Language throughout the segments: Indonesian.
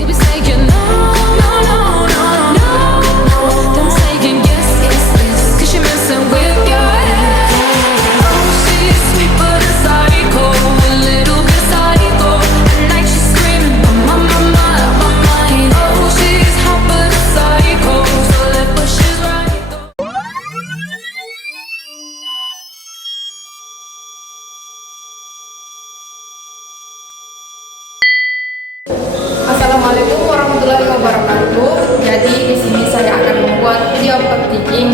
You be saying no, no, no, no, no, no. Then saying yes, yes, yes. 'Cause you're messing with your head. Oh, she's sweet but a psycho, a little bit psycho. At night she's screaming, my, my, my, my mind. Oh, she's hot but a psycho, so left but she's right. Assalamualaikum warahmatullahi wabarakatuh. Jadi di sini saya akan membuat video overthinking.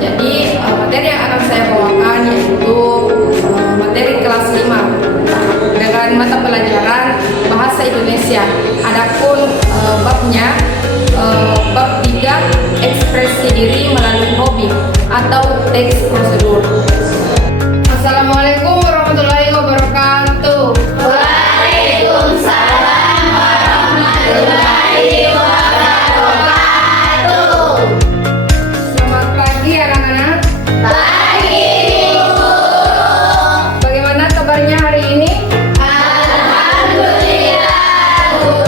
Jadi materi yang akan saya bawakan yaitu materi kelas 5 dengan mata pelajaran bahasa Indonesia. Adapun babnya bab 3 ekspresi diri melalui hobi atau teks prosedur. Assalamualaikum warahmatullahi wabarakatuh. Selamat pagi anak-anak. Pagi, Bu. Bagaimana kabarnya hari ini? Alhamdulillah, Bu.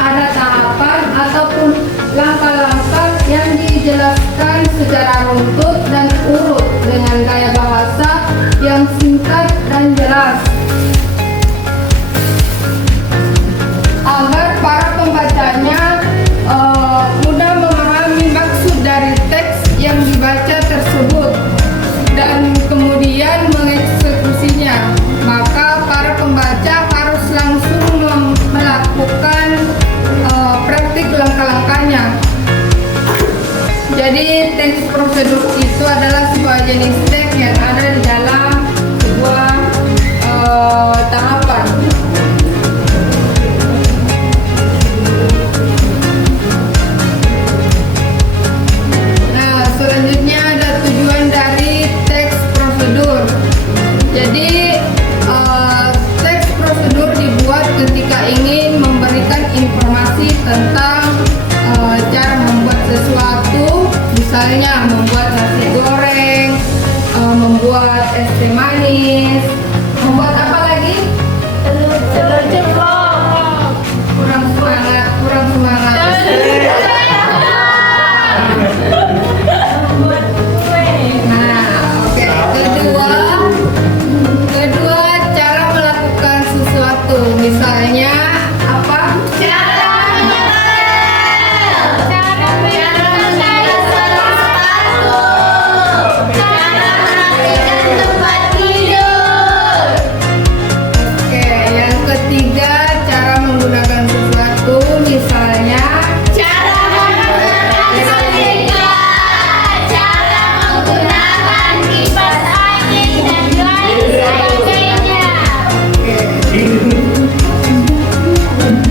ada tahapan ataupun langkah-langkah yang dijelaskan secara runtut dan urut dengan gaya bahasa yang singkat dan jelas, agar para pembacanya mudah memahami maksud dari teks yang dibaca tersebut dan kemudian mengeksekusinya. Maka para pembaca harus langsung melakukan praktik langkah-langkahnya. Jadi teks prosedur itu adalah sebuah jenis teks yang ada di dalam sebuah tahapan. Nah, selanjutnya ada tujuan dari teks prosedur. Jadi teks prosedur dibuat ketika ingin memberikan informasi tentang cara membuat sesuatu, misalnya membuat nasi goreng, membuat es teh manis, membuat apa lagi? Telur ceplok. Kurang semangat. Nah, oke. Kedua, cara melakukan sesuatu, misalnya apa? Oke, yang ketiga, cara menggunakan sesuatu, misalnya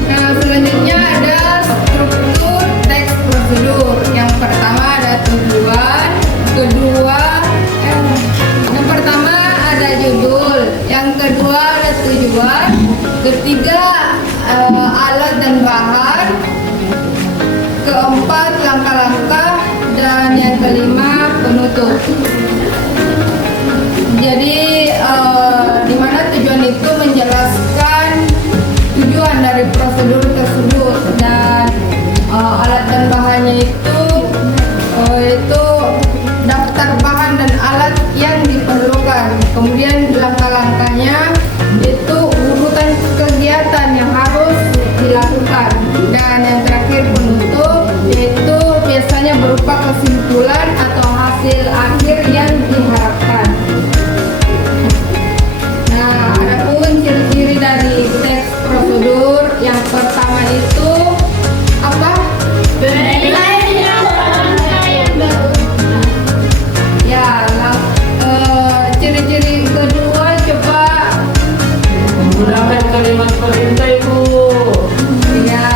nah, selanjutnya ada struktur teks prosedur. Yang pertama ada tujuan, yang pertama ada judul, yang kedua ada tujuan, ketiga alat dan bahan, keempat langkah-langkah, dan yang kelima penutup. Jadi di mana tujuan itu menjelaskan tujuan dari prosedur tersebut, dan alat dan bahannya itu daftar bahan dan alat yang diperlukan. Kemudian langkah-langkahnya itu urutan kegiatan yang harus dilakukan, dan yang terakhir penutup, yaitu biasanya berupa kesimpulan atau hasil akhir yang diharapkan. Nah, adapun ciri-ciri dari teks prosedur, yang pertama itu apa? Ya, ciri-ciri kedua coba menggunakan kalimat perintah, Ibu. ya.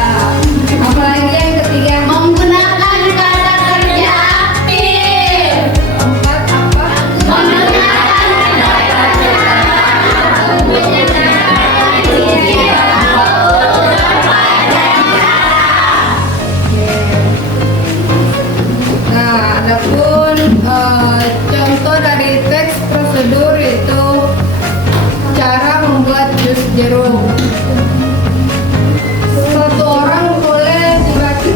Apalagi yang ketiga? Menggunakan kata kerja aktif. Keempat apa? Menggunakan kata kerja Nah, adapun contoh dari teks prosedur itu cara membuat jus jeruk. Satu orang boleh dibagi.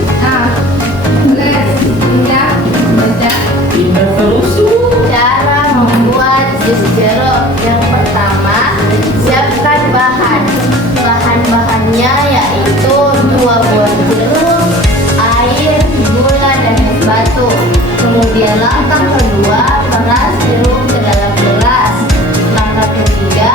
Boleh pindah baca. Indah terus. Cara membuat jus jeruk. Yang pertama, siapkan bahan. Bahan-bahannya yaitu 2 buah jeruk, air, gula, dan es batu. Kemudian langkah kedua, peras jeruk ke dalam gelas. Langkah ketiga,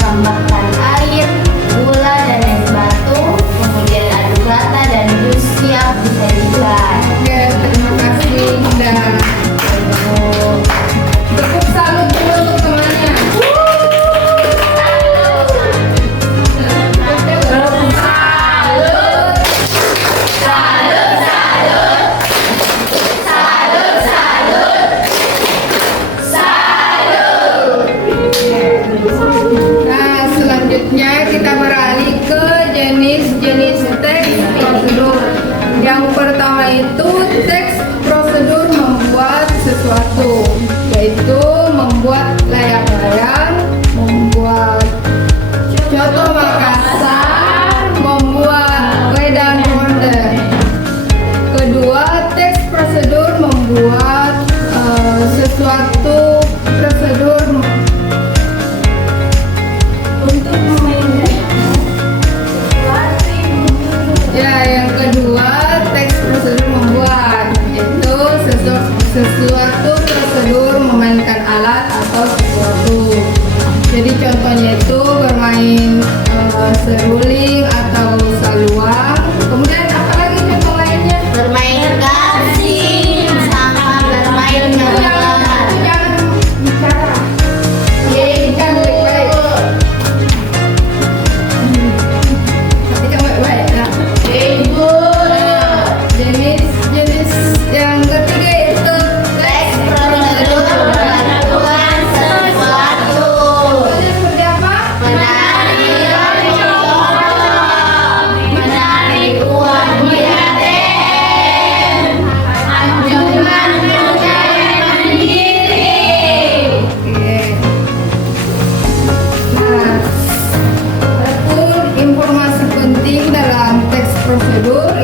tambahkan air, gula, dan es batu. Kemudian aduk rata dan jus siap disajikan. Oke, terima kasih Indah. Tepuk salut dulu untuk temannya. Nah, selanjutnya kita beralih ke jenis-jenis teks prosedur. Yang pertama itu teks prosedur membuat sesuatu, yaitu membuat layang-layang, membuat contoh Makassar, membuat wedang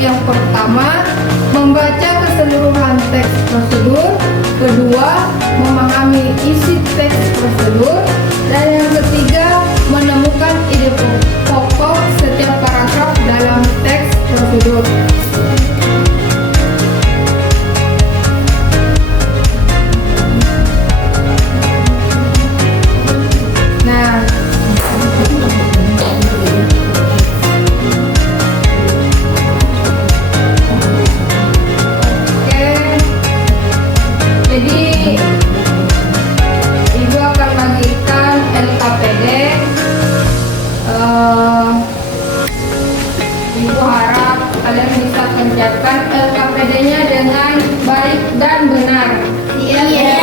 yang pertama, membaca keseluruhan teks prosedur. Kedua, memahami isi teks prosedur. Dan yang ketiga, menemukan ide pokok setiap paragraf dalam teks prosedur. Nah, oke. Jadi Ibu akan bagikan LKPD. Ibu harap kalian bisa kerjakan LKPD-nya dengan baik dan benar. Iya.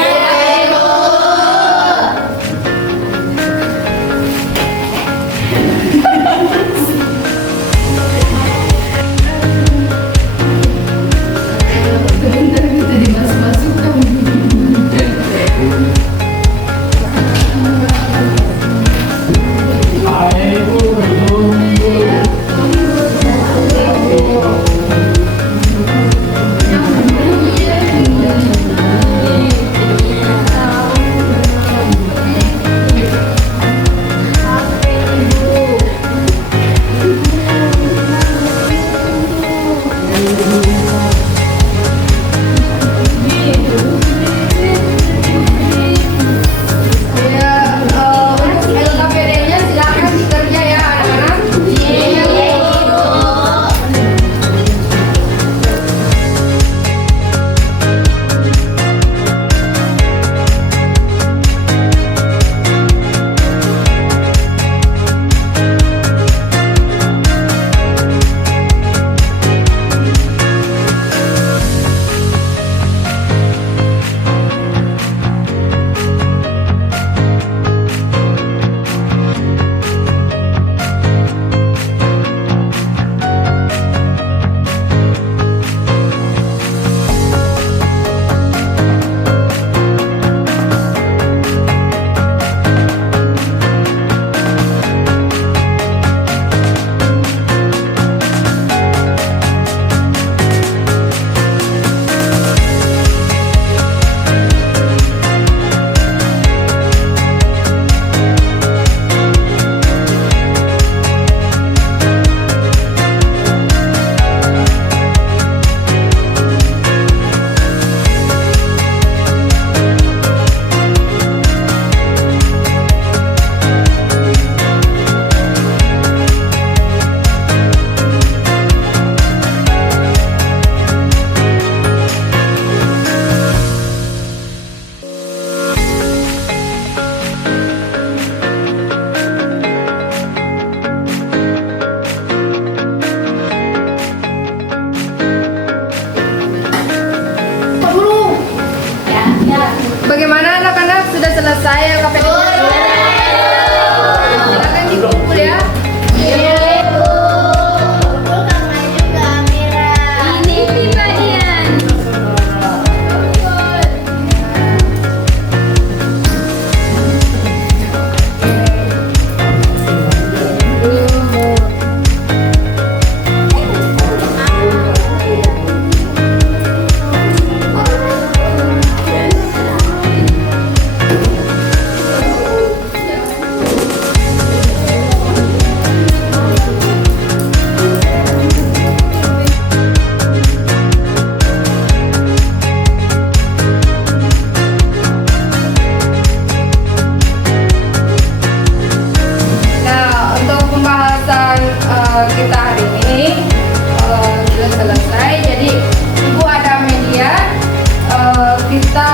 Untuk LKPD-nya silakan dikerja ya anak-anak. Bagaimana anak-anak, sudah selesai LKPD-nya? Silakan dikumpul ya. Nah, untuk pembahasan kita hari ini sudah selesai. Jadi Ibu ada media, kita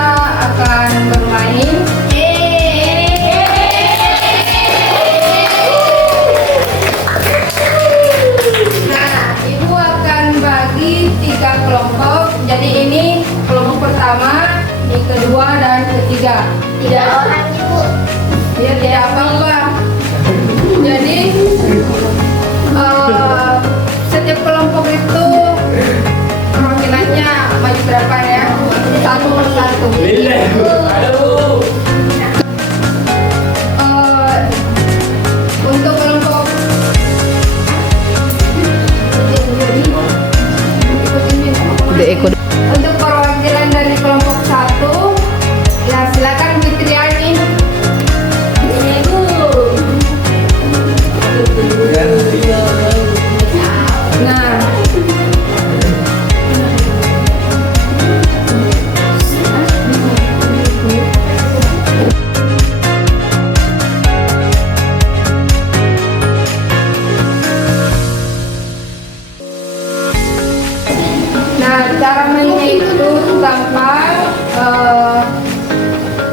akan bermain. Nah, Ibu akan bagi 3 kelompok. Jadi ini kelompok pertama, ini kedua dan ketiga. 3 orang Ibu. Biar tidak apa-apa. Jadi setiap kelompok itu perwakilannya maju ke depan ya, satu persatu. Untuk kelompok ikut. Untuk perwakilan dari kelompok 1, ya silakan Bu Triani. Ibu. Nah, cara mainnya itu gampang.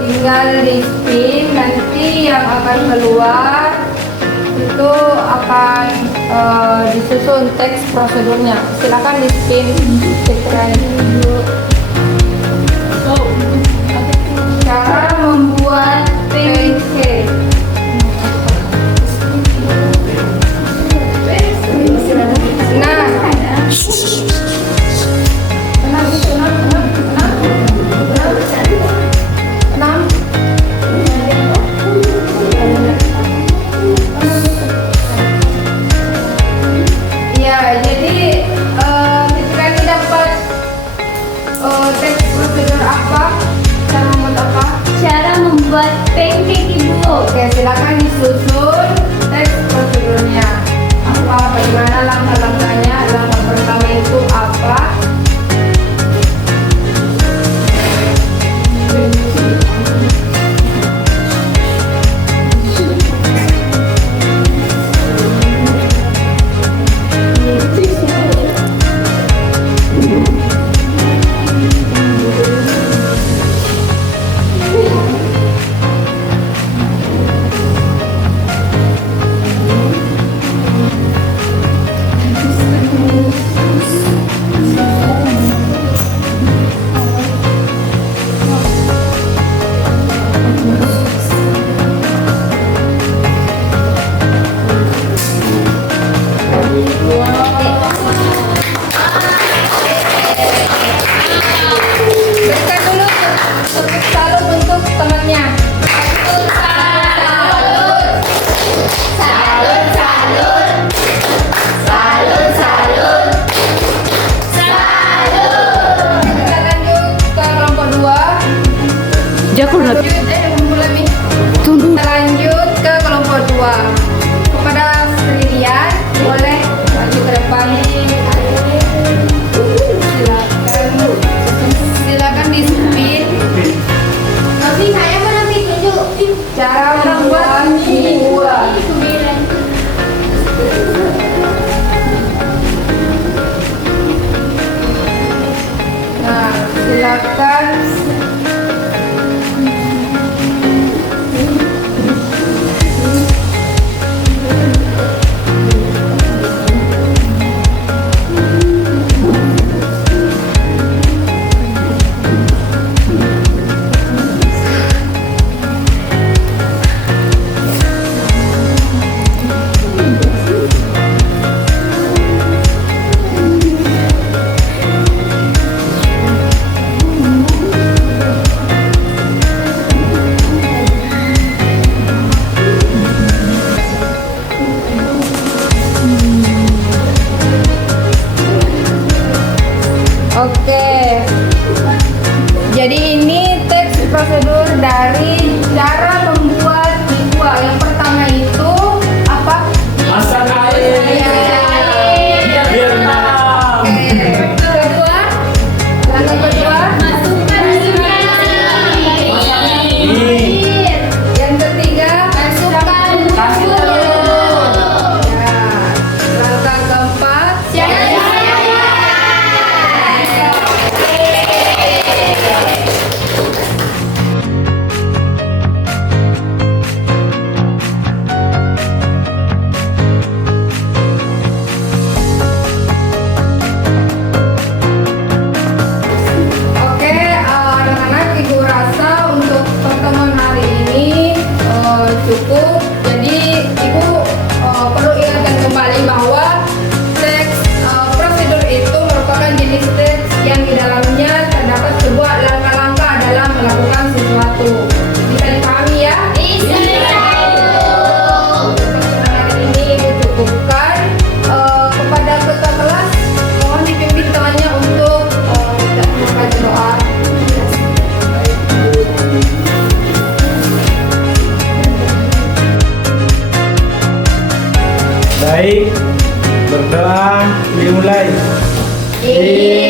Tinggal di spin, nanti yang akan keluar itu akan disusun teks prosedurnya. Silakan di spin. Cara membuat pancake. Nah, ya, jadi ketika ini dapat teks prosedur apa, cara membuat apa? Cara membuat pancake, Ibu. Oke, silakan disusun teks prosedurnya. Apa, bagaimana langkah-langkahnya? Langkah pertama itu apa? Berikan dulu tepuk salut untuk temannya. Kita lanjut ke kelompok 2. Kita lanjut ke kelompok 2. Kepada Frilian, boleh maju ke depan. Silakan di spin. Tapi saya mau nanti tunjuk Cara membuat buah. Nah, silakan. Oke. Jadi ini teks prosedur dari cara membuat mie buah. Yang pertama itu apa? Masak air. Berenang. Kedua, langkah kedua. masukkan air. Yang ketiga, Masukkan Kasih telur. ya. Langkah keempat. Iya.